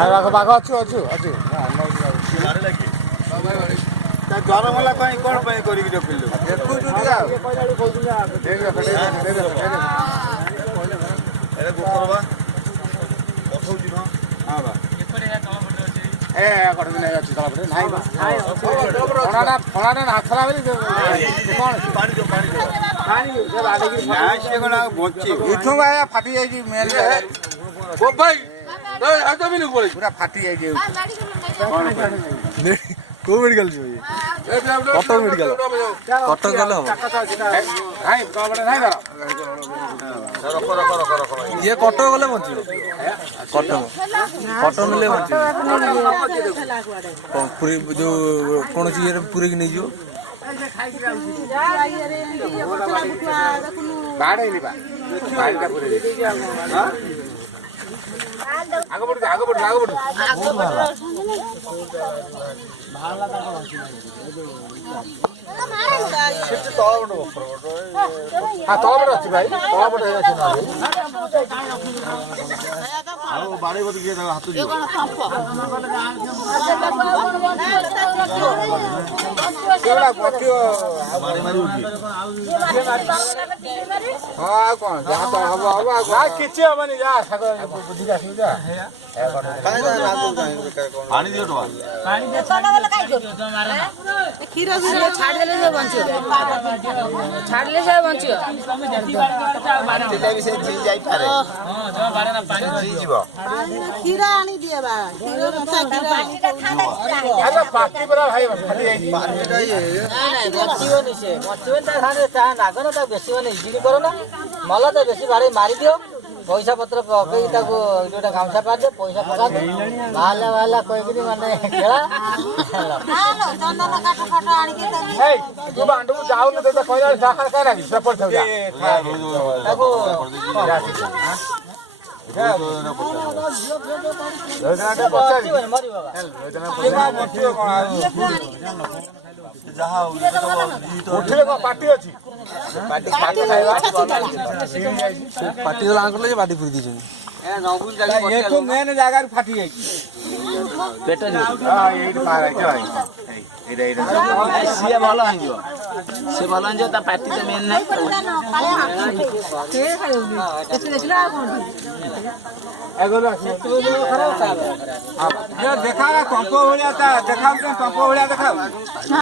ବାଘ ଅଛୁ ଅଛୁ ଅଛୁ ଗରମ ହେଲା ପାଇଁ କଣ ପାଇଁ କରିକି ରଖିଲୁ ଦେଖୁଛୁ ଟିକେ ଆଉ ଏ ଗୋଟେ ଦିନ ଅଛି ତଳପଟେ ନାହିଁ ଫଣାଟା ନାଥଲା ବୋଲି ଏଠୁ ଆଜ୍ଞା ଫାଟି ଯାଇଛି ମେନ୍ ପୁରା ଫାଟି ଯାଇଛି କୋଉ ମେଡିକାଲ ଯିବ କଟକ ମେଡିକାଲ କଟକ ଗଲେ ହବ ଇଏ କଟକ ଗଲେ ବଞ୍ଚିବ କଟକ କଟକ ନେଲେ ବଞ୍ଚିବ ପୁରୀ ଯୋଉ କୌଣସି ଇଏରେ ପୁରୀକି ନେଇଯିବ ଆଗ ପଡୁ ଆଗ ପଡୁ ଆଗ ପଡୁ ତଳପଟେ ଅଛି ଭାଇ ତଳପଟେ ଅଛି ଆଉ ବାଡେଇ ବତି କିଏ ହାତ ଯିବ ହଁ ଆଉ କଣ ଯାହା ତ ହବ ହବ ଆଉ କିଛି ହବନି ଯା ବୁଝିକି ଆସିବୁ ଯା ପାଣି ଦିଅ କ୍ଷୀର ଛାଡ଼ିଦେଲେ ସେ ବଞ୍ଚିବ ଛାଡ଼ିଲେ ସେ ବଞ୍ଚିବ କ୍ଷୀର ଆଣି ଦିଏ ବା ବଞ୍ଚିବନି ସେ ବଞ୍ଚିବନି ତା ସାଙ୍ଗରେ ଚାହା ନାଗନ ତାକୁ ବେଶୀ ମାନେ ଇଜିଲି କର ନା ମଲା ତ ବେଶୀ ବାଡ଼େଇ ମାରିଦିଅ ପଇସା ପତ୍ର ପକେଇକି ତାକୁ ଗୋଟେ ଗାମୁଛା ପାରିଦିଅ ପଇସା ପକାନ୍ତୁ ବାହାରିଲା କହିକିରି ମାନେ ଖେଳା ପାଟି ଅଛି ପାଟି ଗଲା କଲେ ବାଟି ପୁରୀ ଦେଇଛନ୍ତି ମେନ୍ ଜାଗାରୁ ଫାଟି ଯାଇଛି ପେଟ ସିଏ ଭଲ ହେଇଯିବ ସେ ଭଲ ହେଇଯିବ ତା ପାଟି ତ ମେନ୍ ନାହିଁ ଦେଖା ଟଙ୍କ ଭଳିଆ ଦେଖା ଟଙ୍କ ଭଳିଆ ଦେଖା